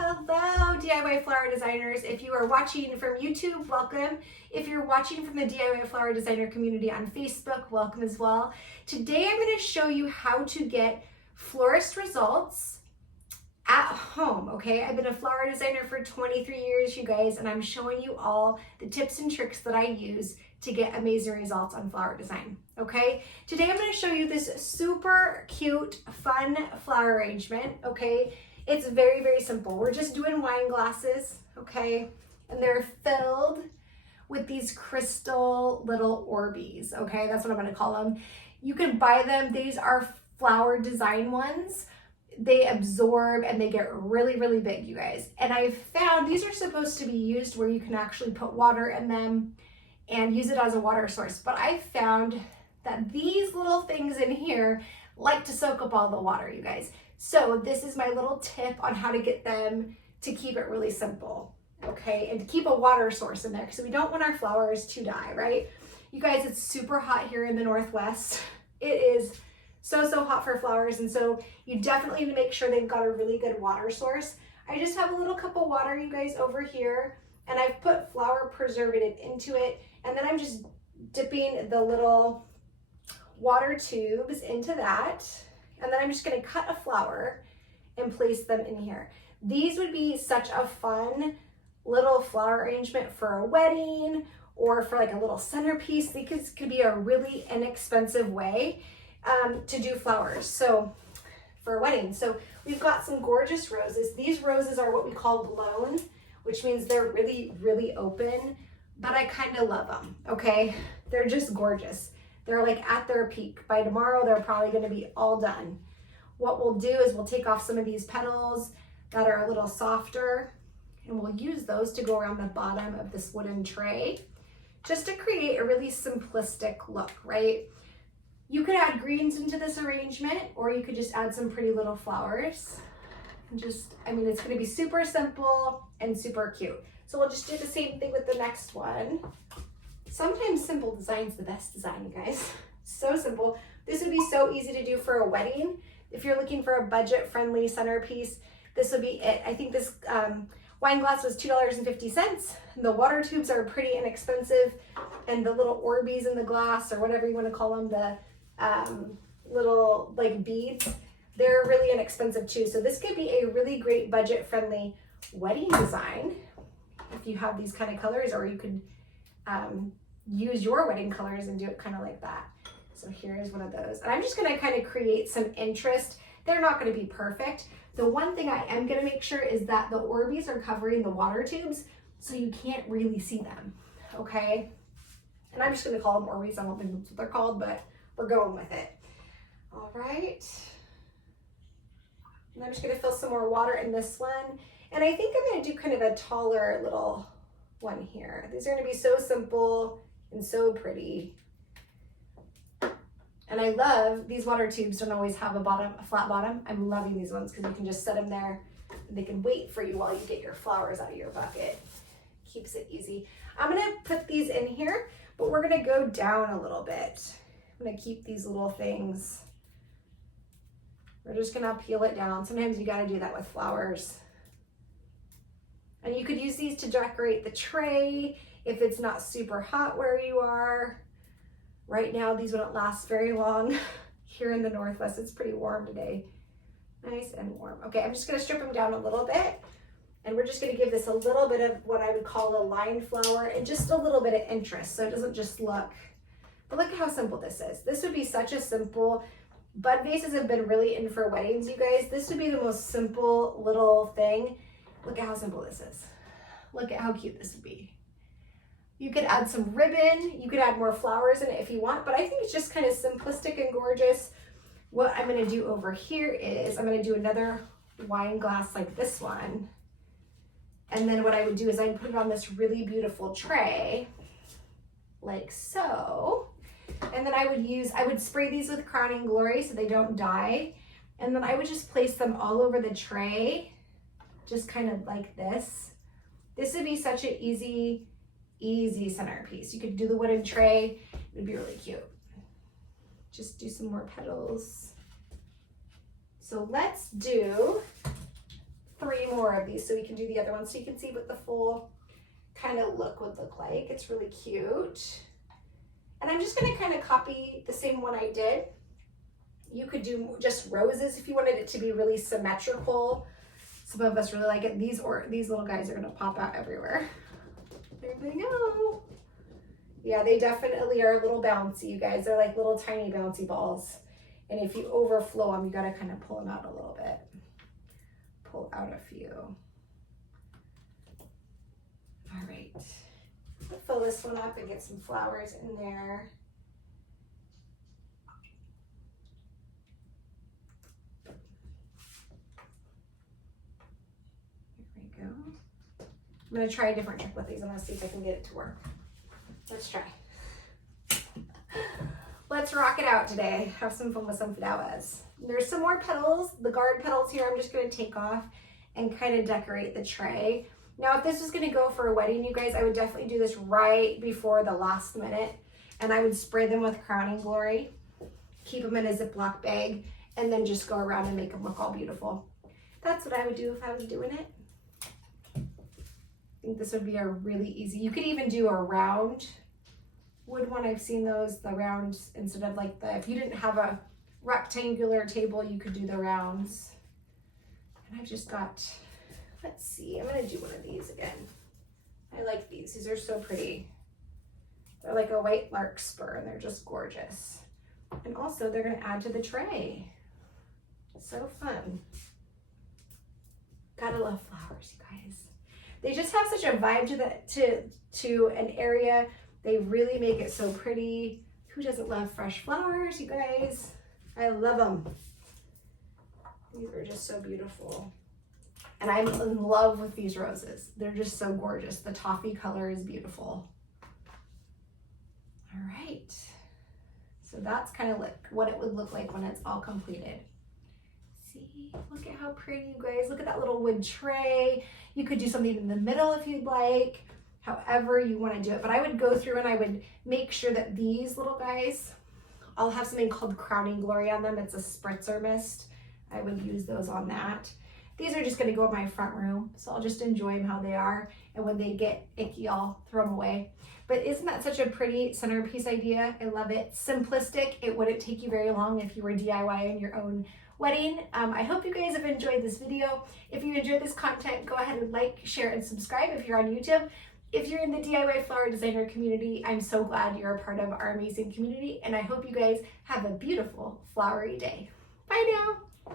Hello, DIY flower designers. If you are watching from YouTube, welcome. If you're watching from the DIY flower designer community on Facebook, welcome as well. Today I'm going to show you how to get florist results at home, okay? I've been a flower designer for 23 years, you guys, and I'm showing you all the tips and tricks that I use to get amazing results on flower design, okay? Today I'm going to show you this super cute, fun flower arrangement, okay? It's very, very simple. We're just doing wine glasses, okay? And they're filled with these crystal little Orbeez, okay? That's what I'm gonna call them. You can buy them. These are flower design ones. They absorb and they get really, really big, you guys. And I've found these are supposed to be used where you can actually put water in them and use it as a water source. But I found that these little things in here like to soak up all the water, you guys. So this is my little tip on how to get them to keep it really simple, okay? And to keep a water source in there because we don't want our flowers to die, right? You guys, it's super hot here in the Northwest. It is so hot for flowers, and so you definitely need to make sure they've got a really good water source. I just have a little cup of water, you guys, over here, and I've put flower preservative into it, and then I'm just dipping the little water tubes into that. And then I'm just gonna cut a flower and place them in here. These would be such a fun little flower arrangement for a wedding or for like a little centerpiece. These could be a really inexpensive way to do flowers. So for a wedding. So we've got some gorgeous roses. These roses are what we call blown, which means they're really, really open, but I kind of love them, okay? They're just gorgeous. They're like at their peak. By tomorrow, they're probably gonna be all done. What we'll do is we'll take off some of these petals that are a little softer and we'll use those to go around the bottom of this wooden tray just to create a really simplistic look, right? You could add greens into this arrangement or you could just add some pretty little flowers. And just, I mean, it's gonna be super simple and super cute. So we'll just do the same thing with the next one. Sometimes simple design's the best design, you guys. So simple. This would be so easy to do for a wedding. If you're looking for a budget-friendly centerpiece, this would be it. I think this wine glass was $2.50. The water tubes are pretty inexpensive, and the little Orbeez in the glass, or whatever you want to call them, the little like beads, they're really inexpensive too. So this could be a really great budget-friendly wedding design if you have these kind of colors, or you could use your wedding colors and do it kind of like that. So here's one of those. And I'm just gonna kind of create some interest. They're not gonna be perfect. The one thing I am gonna make sure is that the Orbeez are covering the water tubes so you can't really see them, okay? And I'm just gonna call them Orbeez. I don't think that's what they're called, but we're going with it. All right. And I'm just gonna fill some more water in this one. And I think I'm gonna do kind of a taller little one here. These are gonna be so simple and so pretty. And I love, these water tubes don't always have a flat bottom. I'm loving these ones because you can just set them there and they can wait for you while you get your flowers out of your bucket. Keeps it easy. I'm gonna put these in here, but we're gonna go down a little bit. I'm gonna keep these little things. We're just gonna peel it down. Sometimes you gotta do that with flowers. And you could use these to decorate the tray if it's not super hot where you are. Right now, these wouldn't last very long. Here in the Northwest, it's pretty warm today. Nice and warm. Okay, I'm just gonna strip them down a little bit, and we're just gonna give this a little bit of what I would call a line flower and just a little bit of interest so it doesn't just look, but look at how simple this is. This would be such a simple, bud vases have been really in for weddings, you guys. This would be the most simple little thing. Look at how simple this is. Look at how cute this would be. You could add some ribbon. You could add more flowers in it if you want, but I think it's just kind of simplistic and gorgeous. What I'm gonna do over here is I'm gonna do another wine glass like this one. And then what I would do is I'd put it on this really beautiful tray, like so. And then I would spray these with Crowning Glory so they don't die. And then I would just place them all over the tray, just kind of like this. This would be such an easy centerpiece. You could do the wooden tray. It would be really cute. Just do some more petals. So let's do 3 more of these so we can do the other one so you can see what the full kind of look would look like. It's really cute. And I'm just going to kind of copy the same one I did. You could do just roses if you wanted it to be really symmetrical. Some of us really like it. These little guys are going to pop out everywhere. There they go. Yeah, they definitely are a little bouncy, you guys. They're like little tiny bouncy balls. And if you overflow them, you got to kind of pull them out a little bit. Pull out a few. All right. I'll fill this one up and get some flowers in there. Here we go. I'm going to try a different trick with these. I'm going to see if I can get it to work. Let's try. Let's rock it out today. Have some fun with some flowers. There's some more petals. The guard petals here I'm just going to take off and kind of decorate the tray. Now, if this was going to go for a wedding, you guys, I would definitely do this right before the last minute. And I would spray them with Crowning Glory, keep them in a Ziploc bag, and then just go around and make them look all beautiful. That's what I would do if I was doing it. I think this would be a really easy, you could even do a round wood one. I've seen those, the rounds, instead of like if you didn't have a rectangular table, you could do the rounds. And I've just got, let's see, I'm gonna do one of these again. I like these. These are so pretty. They're like a white larkspur and they're just gorgeous. And also they're gonna add to the tray. So fun. Gotta love flowers, you guys. They just have such a vibe to an area. They really make it so pretty. Who doesn't love fresh flowers, you guys? I love them. These are just so beautiful. And I'm in love with these roses. They're just so gorgeous. The toffee color is beautiful. All right. So that's kind of like what it would look like when it's all completed. See, look at how pretty, you guys. Look at that little wood tray. You could do something in the middle if you'd like, however you want to do it. But I would go through and I would make sure that these little guys all have something called Crowning Glory on them. It's a spritzer mist. I would use those on that. These are just going to go in my front room, so I'll just enjoy them how they are. And when they get icky, I'll throw them away. But isn't that such a pretty centerpiece idea? I love it. Simplistic. It wouldn't take you very long if you were DIYing your own wedding. I hope you guys have enjoyed this video. If you enjoyed this content, go ahead and like, share, and subscribe if you're on YouTube. If you're in the DIY flower designer community, I'm so glad you're a part of our amazing community, and I hope you guys have a beautiful flowery day. Bye now.